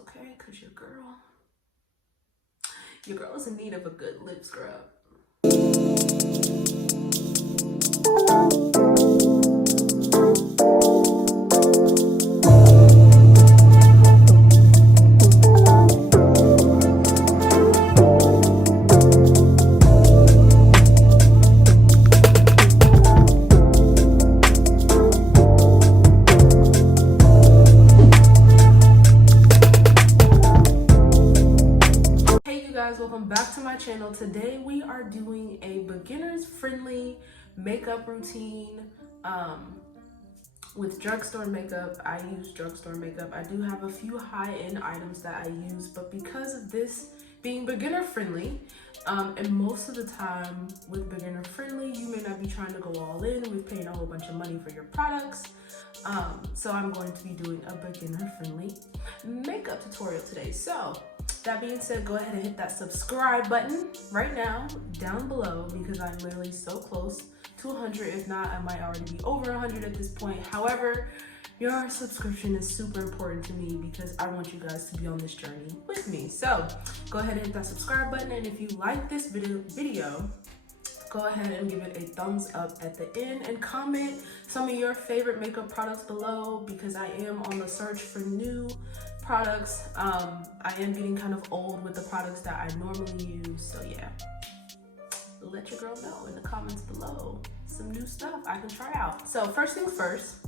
okay? Because your girl is in need of a good lip scrub. Welcome back to my channel. Today we are doing a beginners friendly makeup routine with drugstore makeup. I use drugstore makeup. I do have a few high-end items that I use, but because of this being beginner friendly, and most of the time with beginner friendly, you may not be trying to go all in with paying a whole bunch of money for your products. So I'm going to be doing a beginner friendly makeup tutorial today. So that being said, go ahead and hit that subscribe button right now down below, because I'm literally so close to 100. If not, I might already be over 100 at this point. However, your subscription is super important to me because I want you guys to be on this journey with me. So go ahead and hit that subscribe button, and if you like this video, go ahead and give it a thumbs up at the end and comment some of your favorite makeup products below, because I am on the search for new products. I am getting kind of old with the products that I normally use, so yeah, let your girl know in the comments below some new stuff I can try out. So first things first,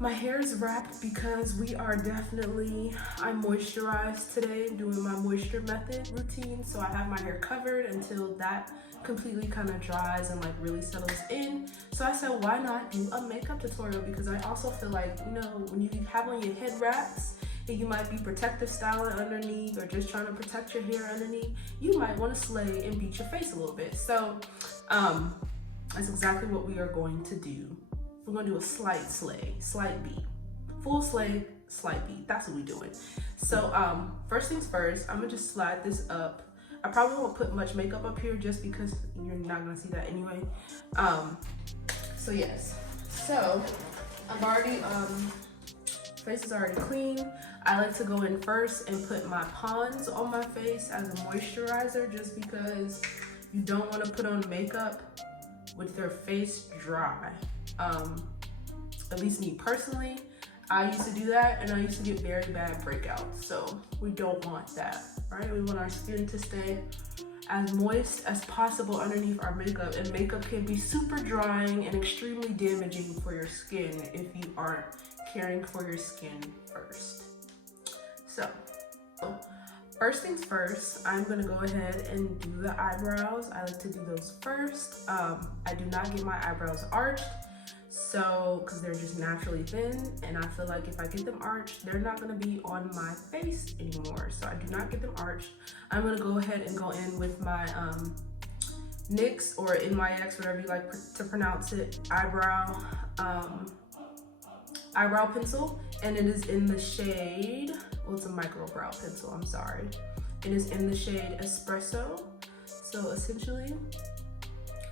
my hair is wrapped because we are I moisturized today doing my moisture method routine. So I have my hair covered until that completely kind of dries and like really settles in. So I said, why not do a makeup tutorial? Because I also feel like, you know, when you have on your head wraps and you might be protective styling underneath or just trying to protect your hair underneath, you might want to slay and beat your face a little bit. So that's exactly what we are going to do. We're gonna do a slight slay, slight beat, full slay, slight beat. That's what we're doing. So first things first, I'm gonna just slide this up. I probably won't put much makeup up here just because you're not gonna see that anyway. So yes, so I've already, face is already clean. I like to go in first and put my Pond's on my face as a moisturizer, just because you don't want to put on makeup with your face dry. At least me personally, I used to do that and I used to get very bad breakouts. So we don't want that, right? We want our skin to stay as moist as possible underneath our makeup, and makeup can be super drying and extremely damaging for your skin if you aren't caring for your skin first. So first things first, I'm gonna go ahead and do the eyebrows. I like to do those first. I do not get my eyebrows arched, so because they're just naturally thin, and I feel like if I get them arched, they're not gonna be on my face anymore. So I do not get them arched. I'm gonna go ahead and go in with my NYX or NYX, whatever you like to pronounce it, eyebrow pencil, and it is in the shade, well, it's a micro brow pencil, I'm sorry. It is in the shade Espresso. So essentially,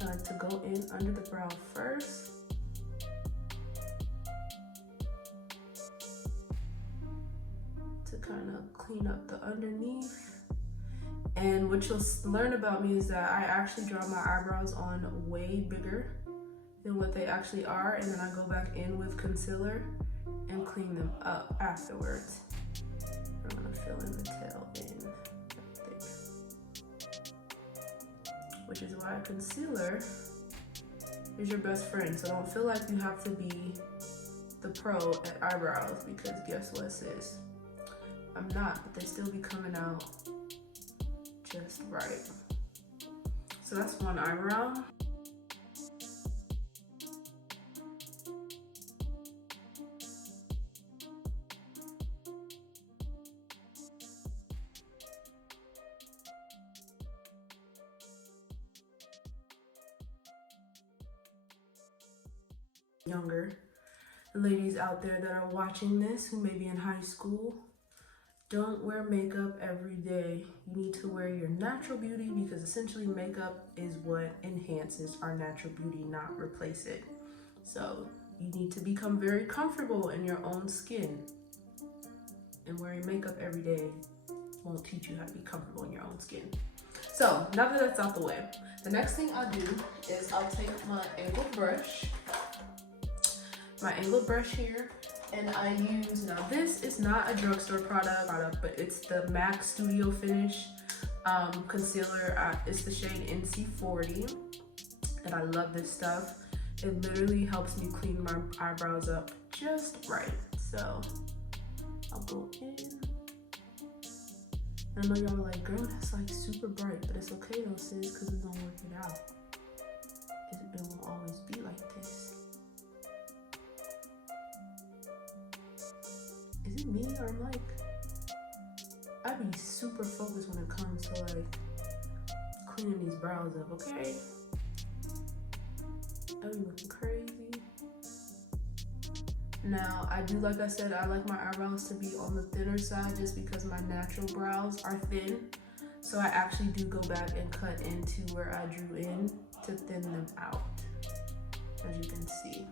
I like to go in under the brow first. To kind of clean up the underneath. And what you'll learn about me is that I actually draw my eyebrows on way bigger than what they actually are, and then I go back in with concealer and clean them up afterwards. I'm gonna fill in the tail end right there. Which is why concealer is your best friend. So don't feel like you have to be the pro at eyebrows, because guess what, sis? I'm not, but they still be coming out just right. So that's one eyebrow. Younger ladies out there that are watching this who may be in high school, don't wear makeup every day. You need to wear your natural beauty, because essentially makeup is what enhances our natural beauty, not replace it. So you need to become very comfortable in your own skin. and wearing makeup every day won't teach you how to be comfortable in your own skin. So now that that's out the way, the next thing I'll do is I'll take my angled brush here, and I use, now this is not a drugstore product, but it's the MAC Studio Finish concealer. It's the shade NC40, and I love this stuff. It literally helps me clean my eyebrows up just right. So I'll go in. I know y'all are like, girl, that's like super bright, but it's okay though, sis, because we're gonna work it out. It won't always be like this. Is it me, or I'm like, I be super focused when it comes to like cleaning these brows up, okay? I be looking crazy. Now, I do, like I said, I like my eyebrows to be on the thinner side just because my natural brows are thin. So I actually do go back and cut into where I drew in to thin them out, as you can see,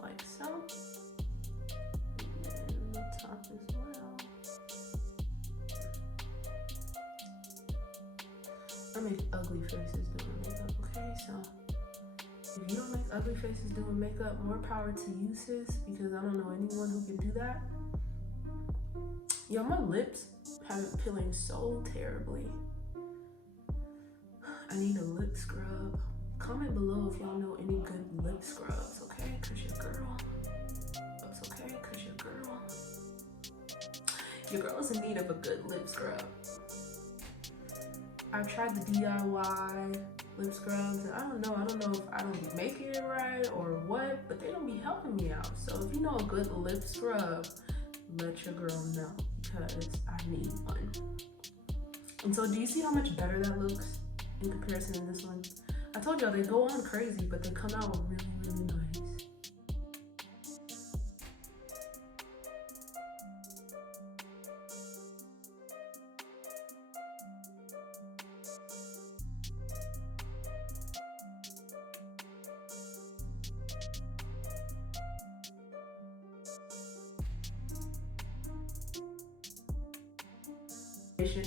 like so. And the top as well. I make ugly faces doing makeup, okay? So if you don't make ugly faces doing makeup, more power to you, sis, because I don't know anyone who can do that. Yo, my lips have been peeling so terribly. I need a lip scrub. Comment below if y'all know any good lip scrubs, okay? Cause your girl. That's okay, cause your girl is in need of a good lip scrub. I've tried the DIY lip scrubs, and I don't know if I don't be making it right or what, but they don't be helping me out. So if you know a good lip scrub, let your girl know, because I need one. And so do you see how much better that looks in comparison to this one? I told y'all they go on crazy, but they come out really, really nice.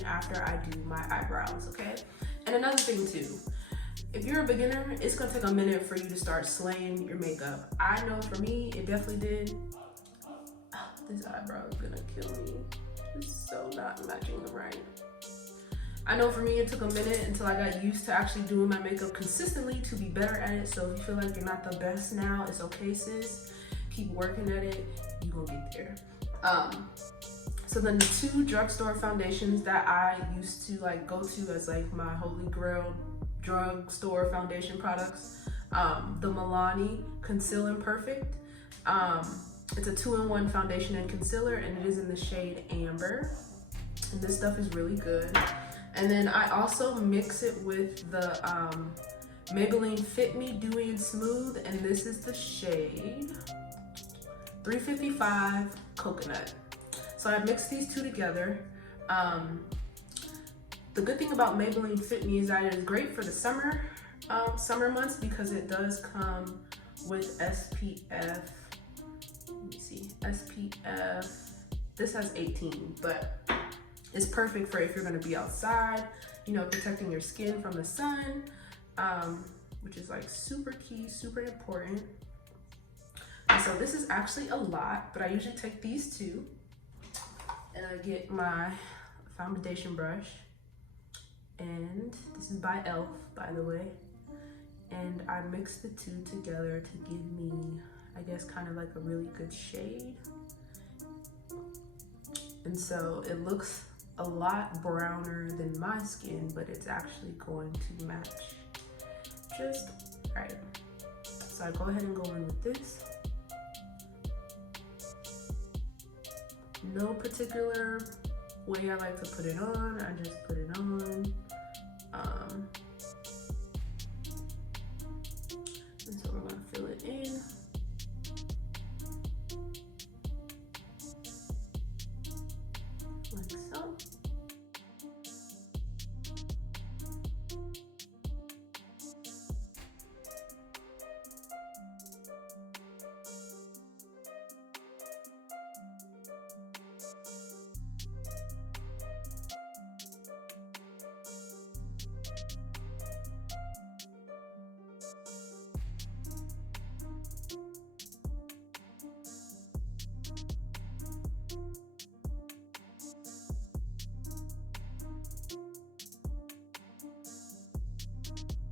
After I do my eyebrows, okay? And another thing too, if you're a beginner, it's gonna take a minute for you to start slaying your makeup. I know for me, it definitely did. Oh, this eyebrow is gonna kill me. It's so not matching the right. I know for me, it took a minute until I got used to actually doing my makeup consistently to be better at it. So if you feel like you're not the best now, it's okay, sis. Keep working at it, you gonna get there. So then the two drugstore foundations that I used to like go to as like my holy grail drugstore foundation products, the Milani Conceal and Perfect. It's a 2-in-1 foundation and concealer, and it is in the shade Amber. And this stuff is really good. And then I also mix it with the Maybeline Fit Me Dewy and Smooth, and this is the shade 355 Coconut. So I mixed these two together. The good thing about Maybeline Fit Me is that it is great for the summer months, because it does come with SPF. Let me see, SPF. This has 18, but it's perfect for if you're gonna be outside, you know, protecting your skin from the sun, which is like super key, super important. And so this is actually a lot, but I usually take these two. And I get my foundation brush, and this is by e.l.f., by the way, and I mix the two together to give me, I guess, kind of like a really good shade. And so it looks a lot browner than my skin, but it's actually going to match just right. So I go ahead and go in with this. No particular way I like to put it on, I just put it on. And so we're gonna fill it in. Like so.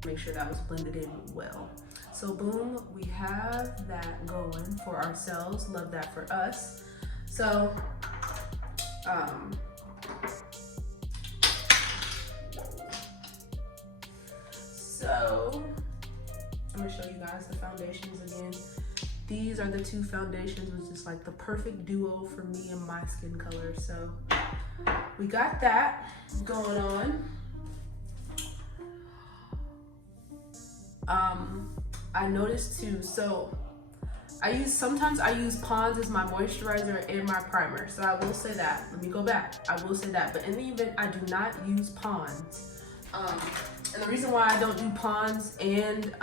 make sure that was blended in well. So boom, we have that going for ourselves. Love that for us. So I'm gonna show you guys the foundations again. These are the two foundations, which is like the perfect duo for me and my skin color. So we got that going on. I noticed too, so sometimes I use Pond's as my moisturizer and my primer. So I will say that. Let me go back. I will say that. But in the event, I do not use Pond's. And the reason why I don't do Pond's and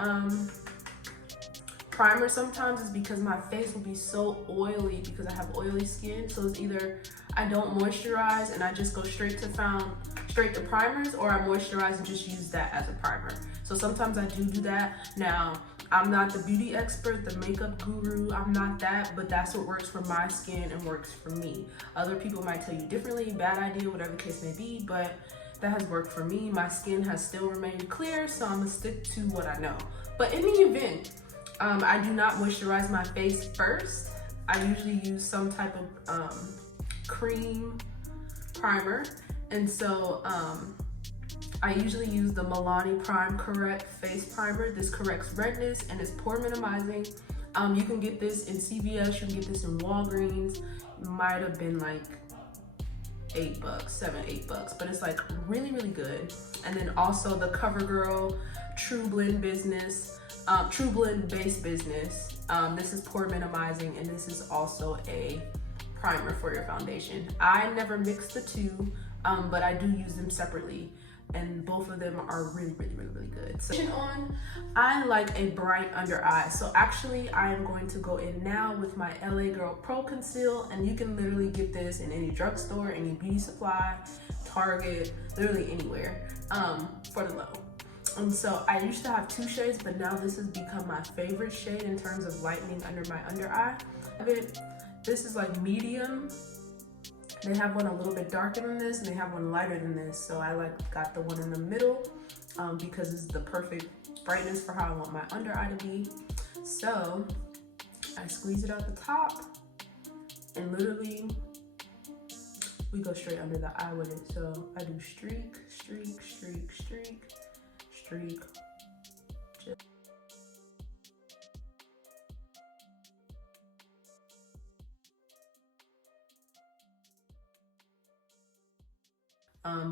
primer sometimes is because my face will be so oily because I have oily skin. So it's either I don't moisturize and I just go straight to primers, or I moisturize and just use that as a primer. So sometimes I do that. Now, I'm not the beauty expert, the makeup guru, I'm not that, but that's what works for my skin and works for me. Other people might tell you differently, bad idea, whatever the case may be, but that has worked for me. My skin has still remained clear, so I'm gonna stick to what I know. But in the event, I do not moisturize my face first. I usually use some type of cream primer. And so I usually use the Milani Prime Correct Face Primer. This corrects redness and is pore minimizing. You can get this in CVS, you can get this in Walgreens. Might have been like $8, $7, $8, but it's like really, really good. And then also the CoverGirl True Blend Base Business. This is pore minimizing, and this is also a primer for your foundation. I never mix the two, but I do use them separately, and both of them are really, really, really, really good. So I like a bright under eye. So actually I am going to go in now with my LA Girl Pro Conceal, and you can literally get this in any drugstore, any beauty supply, Target, literally anywhere, for the low. And so I used to have 2 shades, but now this has become my favorite shade in terms of lightening under my under eye. This is like medium. They have one a little bit darker than this, and they have one lighter than this. So I got the one in the middle because it's the perfect brightness for how I want my under eye to be. So I squeeze it out the top, and literally we go straight under the eye with it. So I do streak, streak, streak, streak, streak.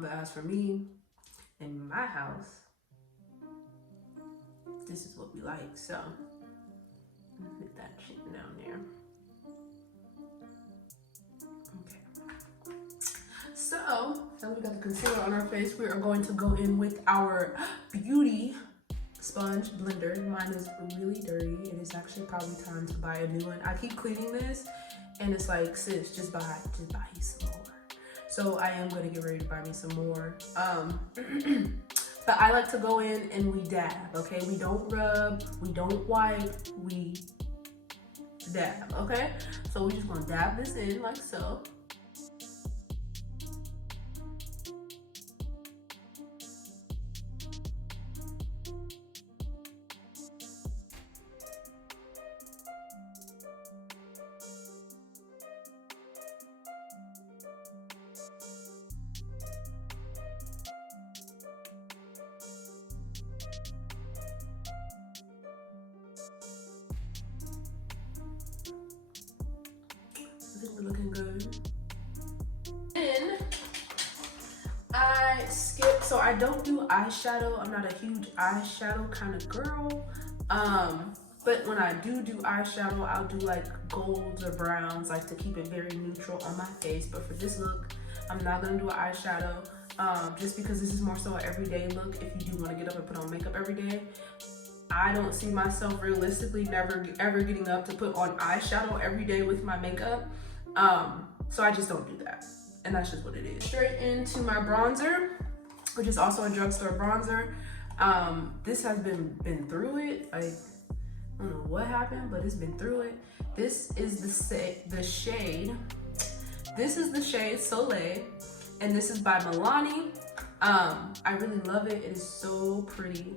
But as for me, in my house, this is what we like. So put that shit down there. Okay. So now we got the concealer on our face, we are going to go in with our beauty sponge blender. Mine is really dirty. It is actually probably time to buy a new one. I keep cleaning this, and it's like, sis, just buy you some more. So I am gonna get ready to buy me some more. But I like to go in and we dab, okay? We don't rub, we don't wipe, we dab, okay? So we're just gonna dab this in like so. I think we're looking good. Then I skip, so I don't do eyeshadow. I'm not a huge eyeshadow kind of girl. But when I do eyeshadow, I'll do like golds or browns, like to keep it very neutral on my face. But for this look, I'm not gonna do an eyeshadow, just because this is more so an everyday look. If you do want to get up and put on makeup every day, I don't see myself realistically never ever getting up to put on eyeshadow every day with my makeup. So I just don't do that, and that's just what it is. Straight into my bronzer, which is also a drugstore bronzer. This has been through it. Like, I don't know what happened, but it's been through it. This is the shade. This is the shade Soliel, and this is by Milani. I really love it. It is so pretty.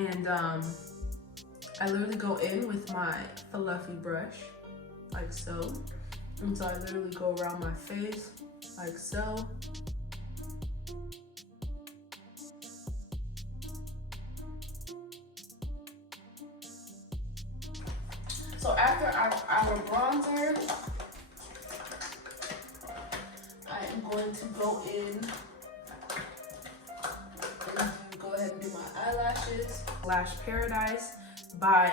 And I literally go in with my fluffy brush, like so. And so I literally go around my face, like so. So after our bronzer, I am going to go in and go ahead and do my eyelashes. Lash Paradise by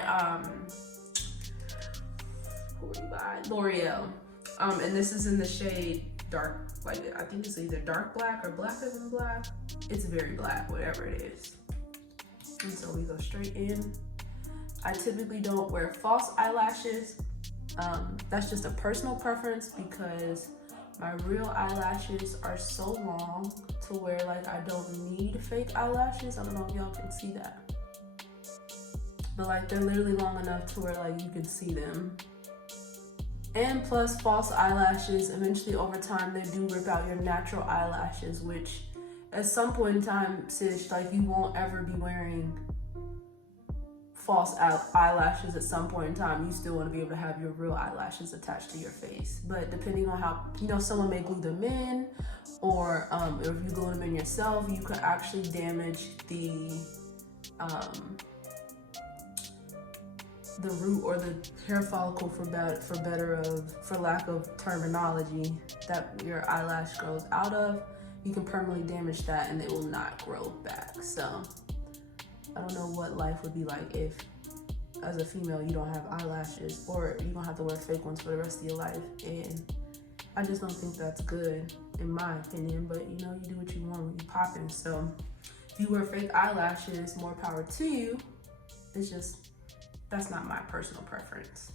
L'Oreal. And this is in the shade dark, like I think it's either dark black or blacker than black. It's very black, whatever it is. And so we go straight in. I typically don't wear false eyelashes. That's just a personal preference because my real eyelashes are so long to where like I don't need fake eyelashes. I don't know if y'all can see that. But like they're literally long enough to where like you can see them. And plus false eyelashes, eventually over time they do rip out your natural eyelashes, which at some point in time, sis, like you won't ever be wearing false eyelashes at some point in time. You still want to be able to have your real eyelashes attached to your face. But depending on how, you know, someone may glue them in, or if you glue them in yourself, you could actually damage the root or the hair follicle, for lack of terminology, that your eyelash grows out of. You can permanently damage that and it will not grow back. So I don't know what life would be like if, as a female, you don't have eyelashes, or you're gonna have to wear fake ones for the rest of your life. And I just don't think that's good, in my opinion. But you know, you do what you want when you poppin'. So if you wear fake eyelashes, more power to you. It's just, that's not my personal preference.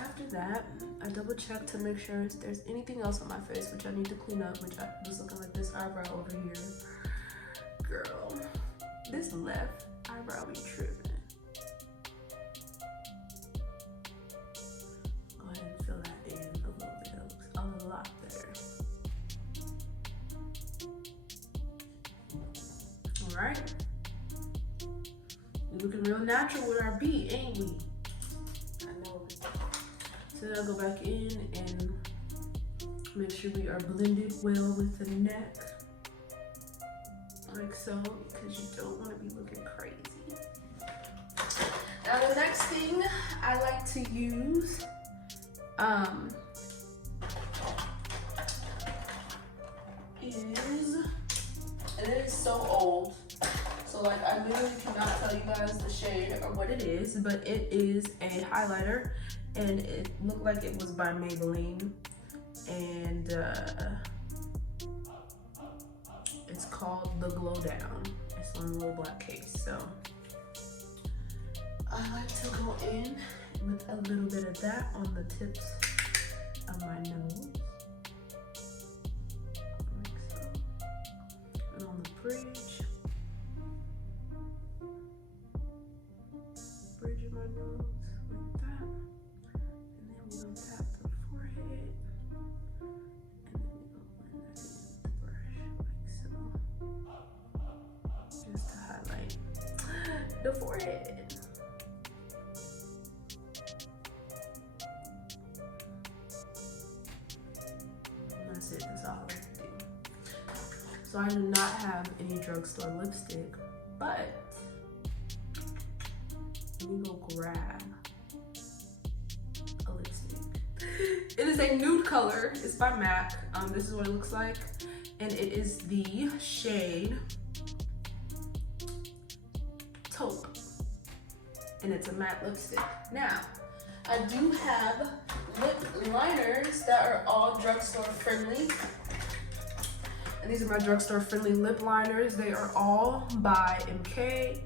After that, I double check to make sure if there's anything else on my face which I need to clean up, which I was looking like this eyebrow over here. Girl, this left eyebrow be tripping. Go ahead and fill that in a little bit. It looks a lot better. All right. We looking real natural with our beat, ain't we? So then I'll go back in and make sure we are blended well with the neck, like so, because you don't want to be looking crazy. Now the next thing I like to use is, and it is so old, so like I literally cannot tell you guys the shade or what it is, but it is a highlighter. And it looked like it was by Maybeline, and it's called the Glow Down. It's on a little black case. So I like to go in with a little bit of that on the tips of my nose, like so, and on the bridge of my nose, like that. We're gonna tap the forehead, and then we're gonna blend that in with the brush, like so, just to highlight the forehead. And that's it, that's all I like to do. So I do not have any drugstore lipstick, but let me go grab a lipstick. It is a nude color. It's by MAC. This is what it looks like, and it is the shade Taupe, and it's a matte lipstick. Now, I do have lip liners that are all drugstore friendly, and these are my drugstore friendly lip liners. They are all by MK.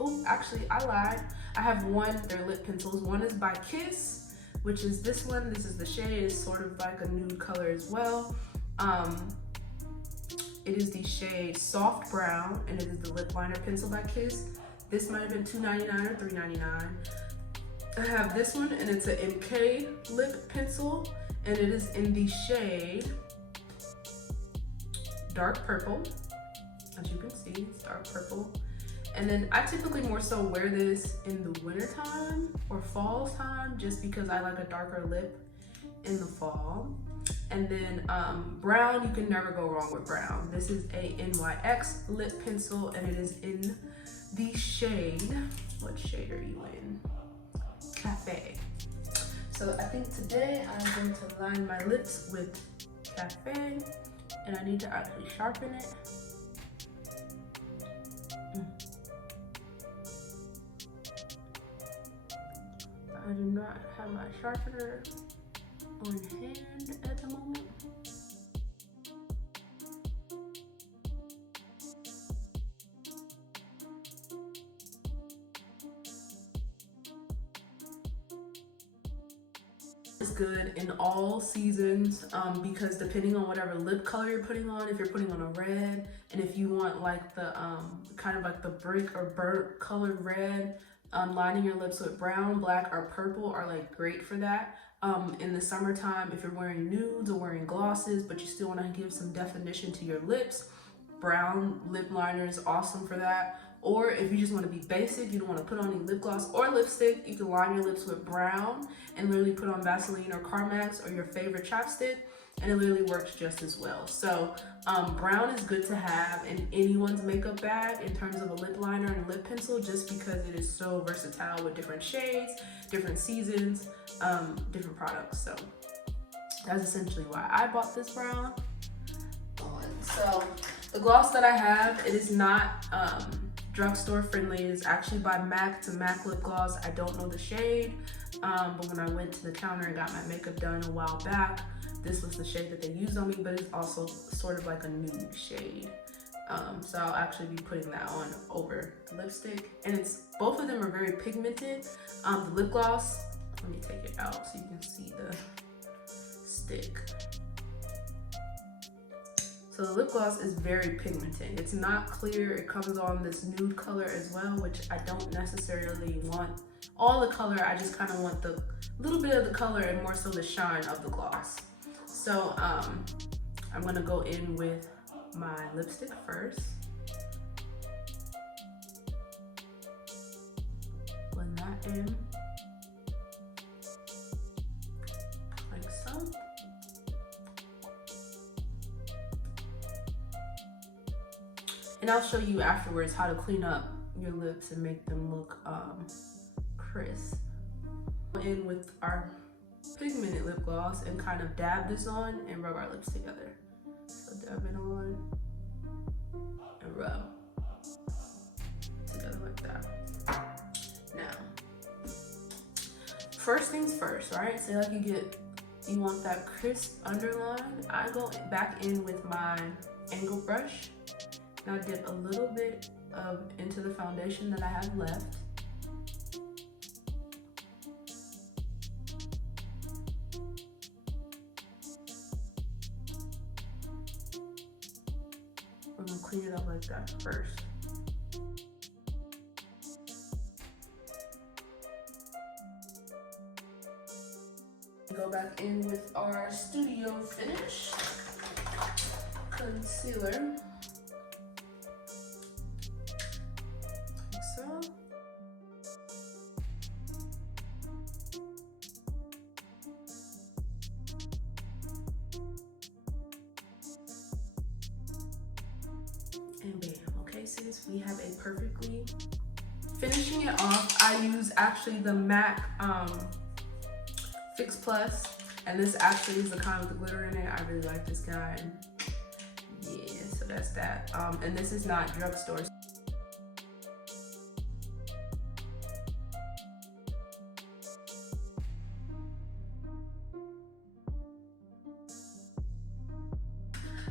Oh, actually, I lied. I have one, they're lip pencils. One is by Kiss. which is this one. This is the shade. It's sort of like a nude color as well. It is the shade Soft Brown, and it is the lip liner pencil by Kiss. This might have been $2.99 or $3.99. I have this one, and it's an MK lip pencil, and it is in the shade Dark Purple. As you can see, it's dark purple. And then I typically more so wear this in the winter time or fall time, just because I like a darker lip in the fall. And then brown, you can never go wrong with brown. This is a NYX lip pencil, and it is in the shade, what shade are you in? Cafe. So I think today I'm going to line my lips with Cafe, and I need to actually sharpen it. I do not have my sharpener on hand at the moment. It's good in all seasons because depending on whatever lip color you're putting on, if you're putting on a red, and if you want like the kind of like the brick or burnt colored red, lining your lips with brown, black, or purple are like great for that. In the summertime, if you're wearing nudes or wearing glosses, but you still want to give some definition to your lips, brown lip liner is awesome for that. Or if you just want to be basic, you don't want to put on any lip gloss or lipstick, you can line your lips with brown and literally put on Vaseline or Carmex or your favorite chapstick, and it literally works just as well. So brown is good to have in anyone's makeup bag in terms of a lip liner and a lip pencil, just because it is so versatile with different shades, different seasons, different products. So that's essentially why I bought this brown. So the gloss that I have, it is not drugstore friendly. It is actually by MAC. It's a MAC lip gloss. I don't know the shade, but when I went to the counter and got my makeup done a while back, this was the shade that they used on me, but it's also sort of like a nude shade. So I'll actually be putting that on over the lipstick. And it's, both of them are very pigmented. The lip gloss, let me take it out so you can see the stick. So the lip gloss is very pigmented. It's not clear. It comes on this nude color as well, which I don't necessarily want all the color. I just kind of want the little bit of the color and more so the shine of the gloss. So I'm gonna go in with my lipstick first. Blend that in, like so. And I'll show you afterwards how to clean up your lips and make them look crisp. In with our pigmented lip gloss and kind of dab this on and rub our lips together. So dab it on and rub together like that. Now, first things first, right? Say like you want that crisp underline. I go back in with my angle brush. Now dip a little bit into the foundation that I have left. We're gonna clean it up like that first. Go back in with our Studio Finish concealer. And bam, okay sis, we have a perfectly, finishing it off, I use actually the MAC Fix Plus, and this actually is the kind with the glitter in it. I really like this guy. Yeah, so that's that. And this is not drugstore.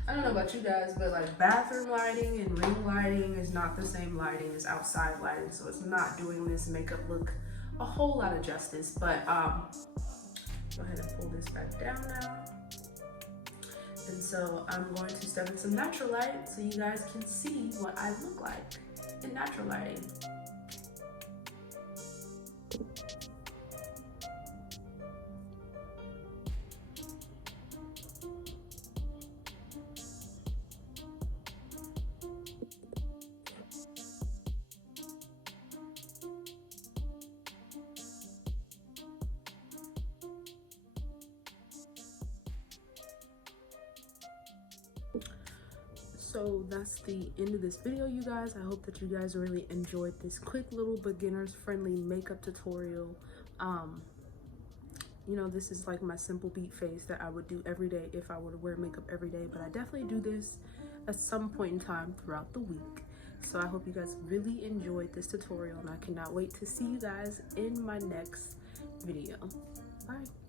I don't know about you guys, but like bathroom lighting and ring lighting is not the same lighting as outside lighting, so it's not doing this makeup look a whole lot of justice. But Go ahead and pull this back down now. And so I'm going to step in some natural light so you guys can see what I look like in natural lighting. So that's the end of this video, you guys. I hope that you guys really enjoyed this quick little beginners friendly makeup tutorial. You know, this is like my simple beat face that I would do every day if I were to wear makeup every day, but I definitely do this at some point in time throughout the week. So I hope you guys really enjoyed this tutorial, and I cannot wait to see you guys in my next video. Bye.